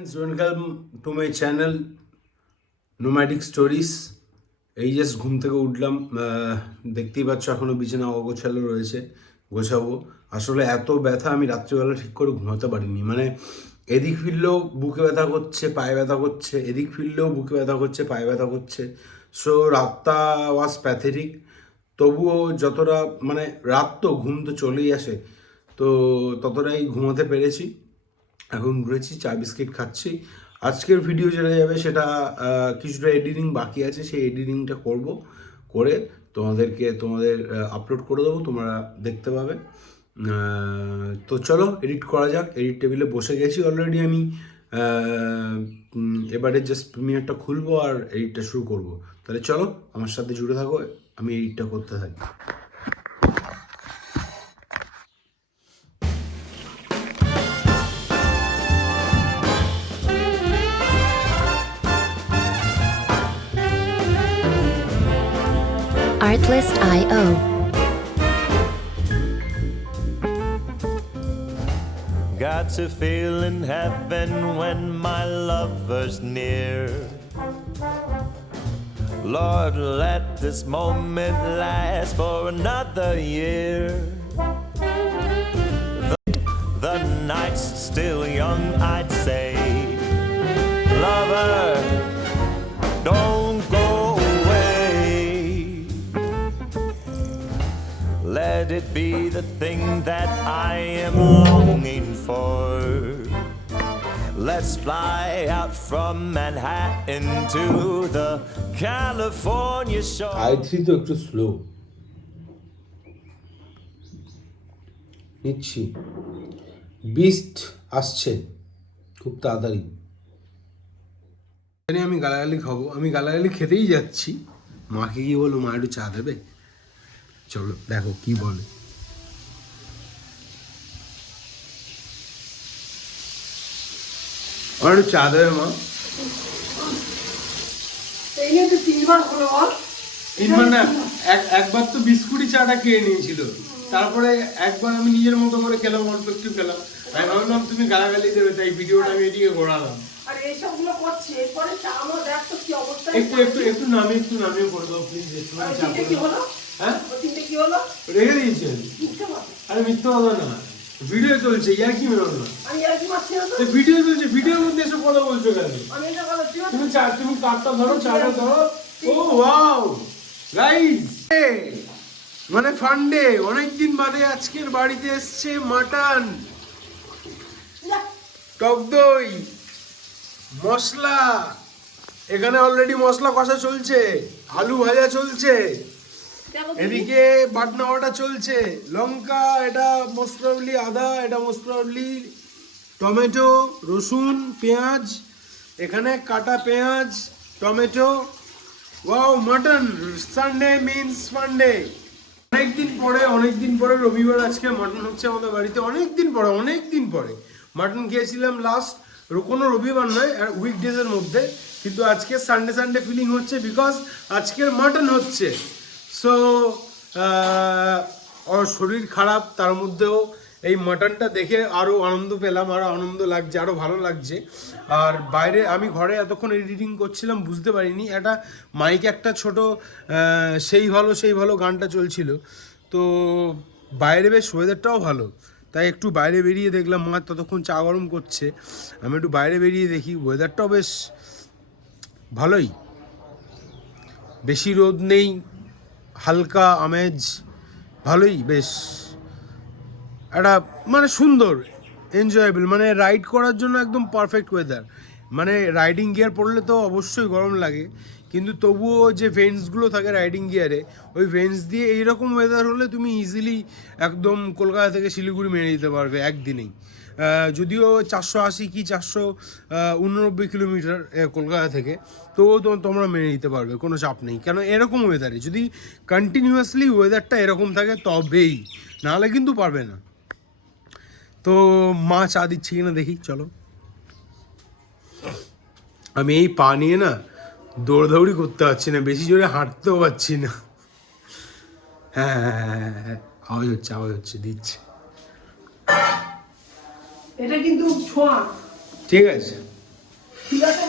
friends, welcome to my channel Nomadic Stories. এই just ঘুম থেকে উঠলাম, দেখতেই পাচ্ছ এখনো বিছানা অগোছালো রয়েছে, গোছাবো। আসলে এত ব্যথা, আমি রাত্রিবেলা ঠিক করে ঘুমাতে পারিনি। মানে এদিক ফিরলেও বুকে ব্যথা করছে, পায়ে ব্যথা করছে, এদিক ফিরলেও বুকে ব্যথা করছে, পায়ে ব্যথা করছে। সো রাতটা ওয়াজ প্যাথেটিক। তবুও যতটা মানে রাত তো ঘুম তো চলেই আসে, তো ততটাই ঘুমাতে পেরেছি। এখন ঘুরেছি, চা বিস্কিট খাচ্ছি। আজকের ভিডিও যেটা যাবে সেটা কিছুটা এডিটিং বাকি আছে, সেই এডিটিংটা করব, করে তোমাদের আপলোড করে দেবো, তোমরা দেখতে পাবে। তো চলো এডিট করা যাক। এডিট টেবিলে বসে গেছি অলরেডি আমি। এবারে জাস্ট প্রিমিয়ারটা খুলবো আর এডিটটা শুরু করব। তাহলে চলো আমার সাথে জুড়ে থাকো, আমি এডিটটা করতে থাকি। Artlist.io. Got to feel in heaven when my lover's near. Lord, let this moment last for another year. The night's still young, I'd say. Lover, don't go away. Let it be the thing that I am longing for. Let's fly out from Manhattan to the California shore. i3 তো একটু slow নিচ্ছি। Beast আসছে খুব তাড়াতাড়ি। আমি গালাগালি খাবো, আমি গালাগালি খেতেই যাচ্ছি। মাকে কি বলো, মা একটু চা দেবে? চলো দেখো কি বলে। আমার একটু চা দেবে মা? তিনবার না, একবার তো বিস্কুটই চাটা খেয়ে নিয়েছিল, তারপরে একবার আমি নিজের মতো করে খেলাম, অল্প একটু খেলাম। আমি ভাবলাম তুমি গালাগালি দেবে, তাই ভিডিওটা আমি এদিকে ঘোরালাম। একটু একটু একটু নামিয়ে করে দাও প্লিজ। হ্যাঁ রেখে দিয়েছেন? আরে মিথ্যা কথা না, ভিডিও চলছে, ইয়ার কি বেরোল না, ভিডিও চলছে, ভিডিওর মধ্যে এসব কথা বলছো কেন? তুমি কাঠটা ধরো, চাটা ধরো। ও ওয়াও গাইস, মানে ফান্ডে অনেকদিন বাদে আজকের বাড়িতে এসছে মাটন, টক দই, মশলা। এখানে অলরেডি মশলা কষা চলছে, আলু ভাজা চলছে, এদিকে বাটনা বাটা চলছে, লঙ্কা, এটা মোস্ট প্রবাবলি আদা, এটা মোস্ট প্রবাবলি টমেটো, রসুন, পেঁয়াজ, এখানে কাটা পেঁয়াজ, tomato. Wow mutton, Sunday means ফান্ডে। অনেকদিন পরে রবিবার আজকে মাটন হচ্ছে আমাদের বাড়িতে। অনেকদিন পরে মাটন খেয়েছিলাম লাস্ট, কোনো রবিবার নয়, উইকডেজের মধ্যে। কিন্তু আজকে সানডে ফিলিং হচ্ছে, বিকজ আজকের মাটন হচ্ছে। সো শরীর খারাপ, তার মধ্যেও এই মাটনটা দেখে আরও আনন্দ পেলাম, আরও আনন্দ লাগছে, আরও ভালো লাগছে। আর বাইরে আমি ঘরে এতক্ষণ এডিটিং করছিলাম, বুঝতে পারিনি, একটা মাইক একটা ছোট সেই ভালো গানটা চলছিল। তো বাইরে বেশ ওয়েদারটাও ভালো, তাই একটু বাইরে বেরিয়ে দেখলাম। মা ততক্ষণ চা গরম করছে, আমি একটু বাইরে বেরিয়ে দেখি, ওয়েদারটাও বেশ ভালোই, বেশি রোদ নেই, হালকা আমেজ, ভালোই, বেশ একটা মানে সুন্দর, এনজয়েবল, মানে রাইড করার জন্য একদম পারফেক্ট ওয়েদার। মানে রাইডিং গিয়ার পরলে তো অবশ্যই গরম লাগে, কিন্তু তবুও যে ভেন্টসগুলো থাকে রাইডিং গিয়ারে, ওই ভেন্টস দিয়ে এইরকম ওয়েদার হলে তুমি ইজিলি একদম কলকাতা থেকে শিলিগুড়ি মেরে দিতে পারবে একদিনেই। যদিও 480 কি 489 কিলোমিটার কলকাতা থেকে, তবুও তোমরা মেনে নিতে পারবে, কোনো চাপ নেই। কেন এরকম ওয়েদারে যদি কন্টিনিউয়াসলি ওয়েদারটা এরকম থাকে তবেই, নাহলে কিন্তু পারবে না। তো মা চা দিচ্ছে কিনা দেখি, চলো। আমি এই পা নিয়ে না দৌড়াদৌড়ি করতে পারছি না, বেশি জোরে হাঁটতেও পারছি না। হ্যাঁ, আওয়াজ হচ্ছে, দিচ্ছে। এটা কিন্তু ছোঁয়া। ঠিক আছে,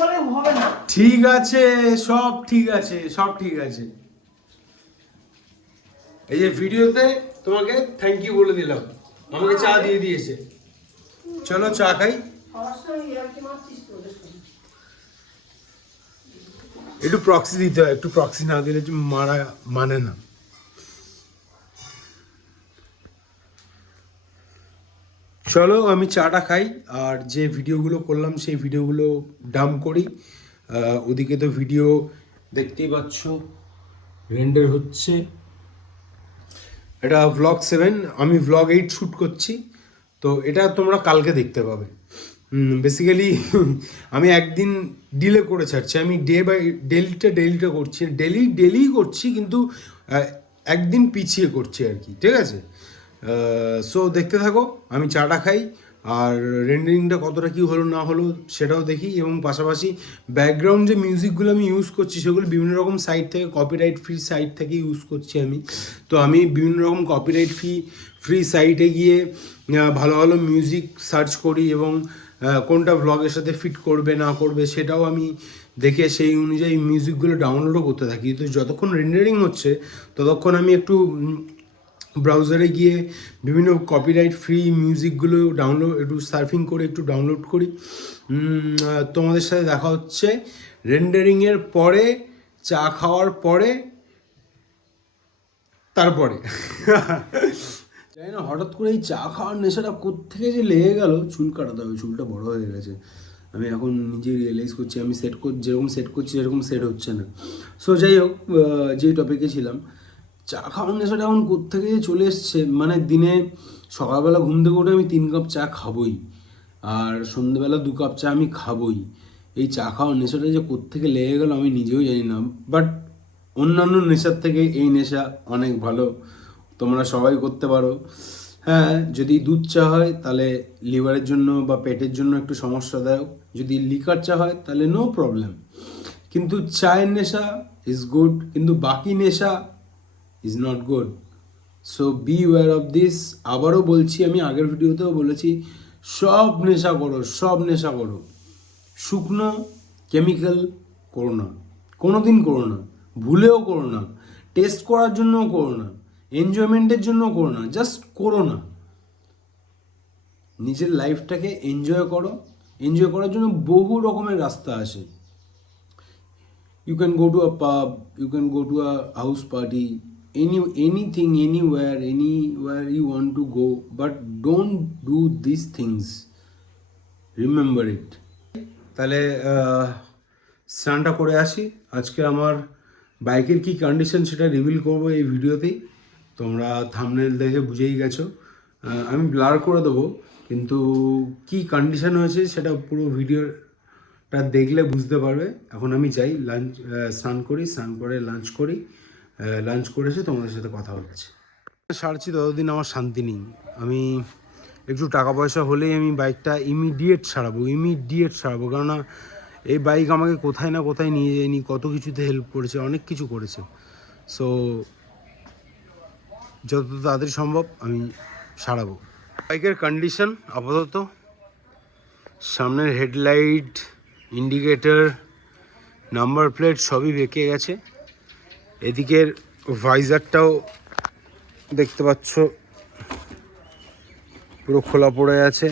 বলে হবে না। ঠিক আছে, সব ঠিক আছে, সব ঠিক আছে। এই যে ভিডিওতে তোমাকে থ্যাংক ইউ বলে দিলাম, আমাকে চা দিয়ে দিয়েছে। চলো চা খাই। একটু প্রক্সি দিতে হয়, একটু প্রক্সি না দিলে মারা মানে না। চলো আমি চাটা খাই, আর যে ভিডিওগুলো করলাম সেই ভিডিওগুলো ডাম্প করি। ওদিকে তো ভিডিও দেখতেই পাচ্ছ রেন্ডার হচ্ছে। এটা ভ্লগ 7, আমি ভ্লগ 8 শ্যুট করছি, তো এটা তোমরা কালকে দেখতে পাবে। বেসিক্যালি আমি একদিন ডিলে করে ছাড়ছি, আমি ডে বাই ডেলিটা করছি, ডেলি করছি, কিন্তু একদিন পিছিয়ে করছি আর কি, ঠিক আছে? সো দেখতে থাকো, আমি চাটা খাই, আর রেন্ডারিংটা কতটা কী হলো না হলো সেটাও দেখি, এবং পাশাপাশি ব্যাকগ্রাউন্ড যে মিউজিকগুলো আমি ইউজ করছি সেগুলো বিভিন্ন রকম সাইট থেকে, কপিরাইট ফ্রি সাইট থেকে ইউজ করছি আমি। তো আমি বিভিন্ন রকম কপিরাইট ফ্রি সাইটে গিয়ে ভালো ভালো মিউজিক সার্চ করি, এবং কোনটা ভ্লগের সাথে ফিট করবে না করবে সেটাও আমি দেখে সেই অনুযায়ী মিউজিকগুলো ডাউনলোডও করতে থাকি। তো যতক্ষণ রেন্ডারিং হচ্ছে ততক্ষণ আমি একটু ব্রাউজারে গিয়ে বিভিন্ন কপিরাইট ফ্রি মিউজিকগুলো একটু সার্ফিং করে একটু ডাউনলোড করি। তোমাদের সাথে দেখা হচ্ছে রেন্ডারিংয়ের পরে, চা খাওয়ার পরে, তারপরে। জানি না হঠাৎ করে এই চা খাওয়ার নেশাটা কোত্থেকে যে লেগে গেল। চুল কাটাতে হবে, চুলটা বড় হয়ে গেছে। আমি এখন নিজে রিয়েলাইজ করছি আমি যেরকম সেট করছি সেরকম সেট হচ্ছে না। সো যাই হোক, যেই টপিকে ছিলাম, চা খাওয়ার নেশাটা এখন কোত্থেকে যে চলে এসছে। মানে দিনে সকালবেলা ঘুম থেকে উঠে আমি 3 কাপ চা খাবই, আর সন্ধ্যেবেলা 2 কাপ চা আমি খাবই। এই চা খাওয়ার নেশাটা যে কোত্থেকে লেগে গেল আমি নিজেও জানি না, বাট অন্যান্য নেশার থেকে এই নেশা অনেক ভালো, তোমরা সবাই করতে পারো। হ্যাঁ, যদি দুধ চা হয় তাহলে লিভারের জন্য বা পেটের জন্য একটু সমস্যাদায়ক, যদি লিকার চা হয় তাহলে নো প্রবলেম। কিন্তু চায়ের নেশা ইজ গুড, কিন্তু বাকি নেশা is not good. So beware of this. আবারও বলছি, আমি আগের ভিডিওতেও বলেছি, সব নেশা করো, সব নেশা করো, শুকনো কেমিক্যাল করো না, কোনো দিন করো না, ভুলেও করো না, টেস্ট করার জন্যও করো না, এনজয়মেন্টের জন্য করো না, জাস্ট করো না। নিজের লাইফটাকে এনজয় করো। এনজয় করার জন্য বহু রকমের রাস্তা আছে। You can go to a pub, you can go to a house party, anything, anywhere you want to go, but don't do these things. Remember it. তাহলে স্নানটা করে আসি। আজকে আমার বাইকের কি কন্ডিশন সেটা রিভিল করবো এই ভিডিওতেই। তোমরা থাম্বনেল দেখে বুঝেই গেছো, আমি ব্লার করে দেবো, কিন্তু কি কন্ডিশন হয়েছে সেটা পুরো ভিডিওটা দেখলে বুঝতে পারবে। এখন আমি যাই স্নান করি, স্নান করে লাঞ্চ করি, লাঞ্চ করেছে তোমাদের সাথে কথা হচ্ছে। সারছি ততদিন আমার শান্তি নেই। আমি একটু টাকা পয়সা হলেই আমি বাইকটা ইমিডিয়েট ছাড়াবো, কেননা এই বাইক আমাকে কোথায় না কোথায় নিয়ে যায়নি, কত কিছুতে হেল্প করেছে, অনেক কিছু করেছে। সো যত তাড়াতাড়ি সম্ভব আমি সারাবো। বাইকের কন্ডিশন আপাতত, সামনের হেডলাইট, ইন্ডিকেটর, নাম্বার প্লেট সবই বেঁকে গেছে। এদিকের ভাইজারটাও দেখতে পাচ্ছ পুরো খোলা পড়ে আছে।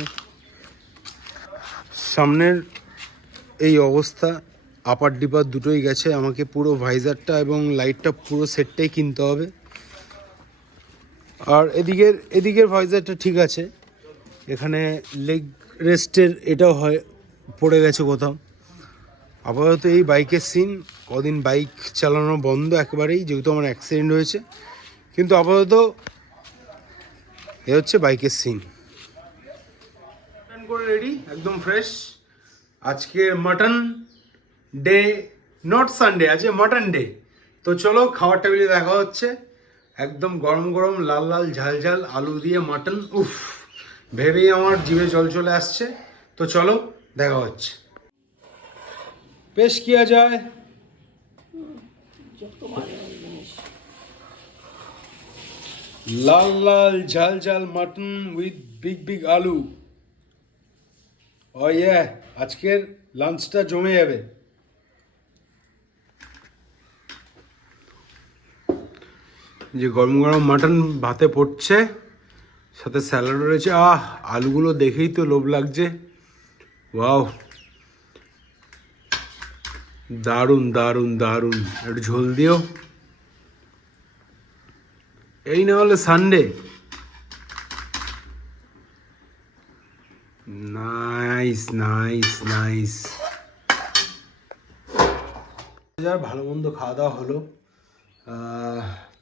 সামনের এই অবস্থা, আপার ডিপার দুটোই গেছে। আমাকে পুরো ভাইজারটা এবং লাইটটা পুরো সেটটাই কিনতে হবে। আর এদিকের ভাইজারটা ঠিক আছে, এখানে লেগ রেস্টের এটাও হয় পড়ে গেছে কোথাও। আপাতত এই বাইকের সিন, কদিন বাইক চালানো বন্ধ একেবারেই, যেহেতু আমার অ্যাক্সিডেন্ট হয়েছে, কিন্তু আপাতত এ হচ্ছে বাইকের সিন। করে রেডি, একদম ফ্রেশ। আজকে মাটন ডে, নট সানডে, আজকে মাটন ডে। তো চলো খাওয়ার টেবিলে দেখা হচ্ছে। একদম গরম গরম লাল লাল ঝাল ঝাল আলু দিয়ে মাটন, উফ, ভেবেই আমার জিভে জল চলে আসছে। তো চলো দেখা হচ্ছে। পেশ কিয়া যায় লাল লাল ঝাল ঝাল মাটন উইথ বিগ বিগ আলু। ও ইয়ে, আজকের লাঞ্চটা জমে যাবে। যে গরম গরম মাটন ভাতে পড়ছে, সাথে স্যালাড রয়েছে। আলুগুলো দেখেই তো লোভ লাগছে। ওয়াও, দারুণ দারুণ দারুণ। একটু ঝোল দিও। এই না হলে সানডে। Nice nice nice. ভালো মন্দ খাওয়া দাওয়া হলো।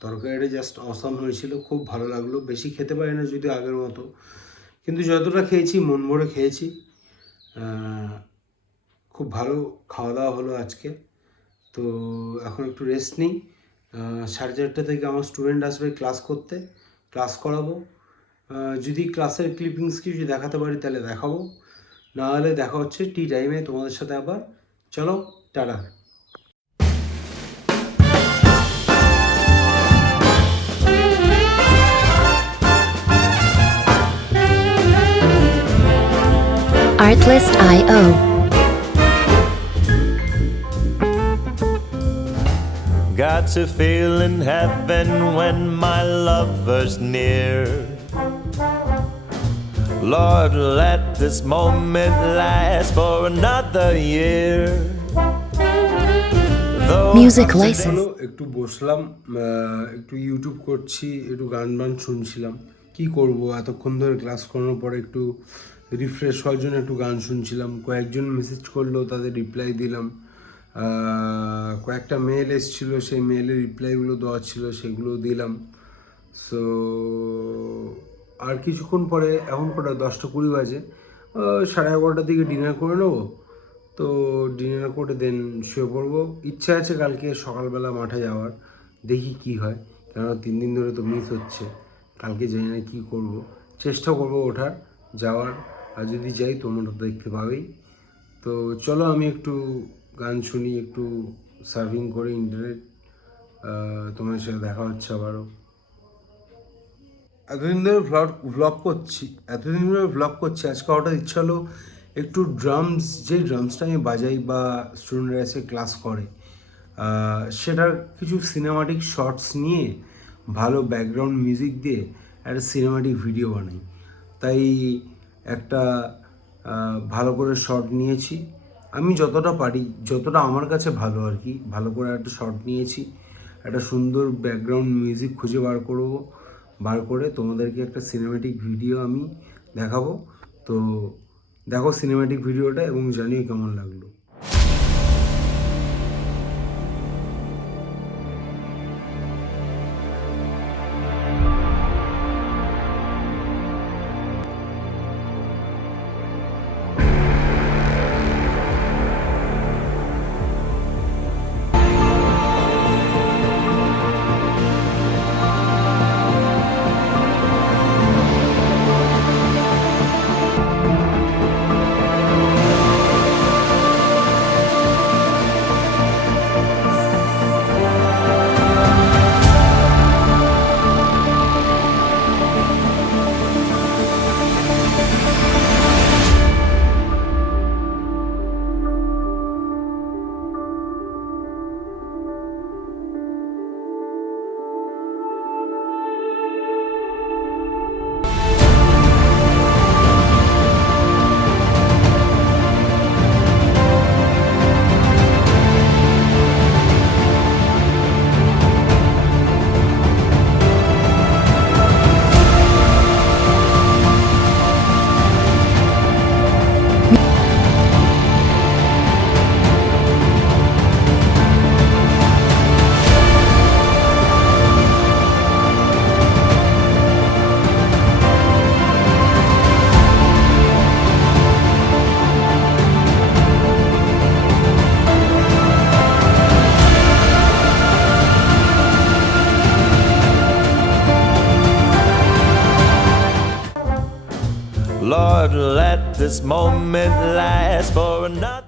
তরকারিটা জাস্ট অসাম হয়েছিল, খুব ভালো লাগলো। বেশি খেতে পারি না যদি আগের মতো, কিন্তু যতটা খেয়েছি মন ভরে খেয়েছি। খুব ভালো খাওয়া দাওয়া হলো আজকে। তো এখন একটু রেস্ট নিই। 4:30 থেকে আমার স্টুডেন্ট আসবে ক্লাস করতে, ক্লাস করাবো। যদি ক্লাসের ক্লিপিংস কিছু দেখাতে পারি তাহলে দেখাবো, নাহলে দেখা হচ্ছে টি টাইমে তোমাদের সাথে আবার। চলো, tata. Artlist.io. Got to feel in heaven when my lover's near. Lord, let this moment last for another year. Music license. একটু বসলাম, একটু ইউটিউব করছি, একটু গান বান শুনছিলাম। কি করব, এতক্ষণ ধরে ক্লাস করানোর পরে একটু রিফ্রেশ হওয়ার জন্য একটু গান শুনছিলাম। কয়েকজন মেসেজ করলো, তাদের রিপ্লাই দিলাম। কয়েকটা মেল এসেছিলো, সেই মেলের রিপ্লাইগুলো দেওয়া ছিল, সেগুলো দিলাম। সো আর কিছুক্ষণ পরে, এখন কটা 10:20 বাজে, 11:30 দিকে ডিনার করে নেবো। তো ডিনার করে দেন শুয়ে পড়বো। ইচ্ছা আছে কালকে সকালবেলা মাঠে যাওয়ার, দেখি কি হয়। কেননা 3 দিন ধরে তো মিস হচ্ছে। কালকে জানি না কী করবো, চেষ্টা করবো ওঠার, যাওয়ার। আর যদি যাই তোমরা তো দেখতে পাবেই। তো চলো আমি একটু গান শুনি, একটু সার্ফিং করি ইন্টারনেট। তোমার সাথে দেখা হচ্ছে আবারও। এতদিন ধরে ভ্লগ করছি। আজকে হঠাৎ ইচ্ছা হলো একটু ড্রামস, যে ড্রামসটা আমি বাজাই বা স্টুডেন্টরা এসে ক্লাস করে, সেটার কিছু সিনেমাটিক শর্টস নিয়ে, ভালো ব্যাকগ্রাউন্ড মিউজিক দিয়ে একটা সিনেমাটিক ভিডিও বানাই। তাই একটা ভালো করে শর্ট নিয়েছি। আমি যতটা পারি, যতটা আমার কাছে ভালো আর কি, ভালো করে একটা শর্ট নিয়েছি। একটা সুন্দর ব্যাকগ্রাউন্ড মিউজিক খুঁজে বার করে তোমাদেরকে একটা সিনেম্যাটিক ভিডিও আমি দেখাবো। তো দেখো সিনেম্যাটিক ভিডিওটা এবং জানিও কেমন লাগলো। Lord, let this moment last for another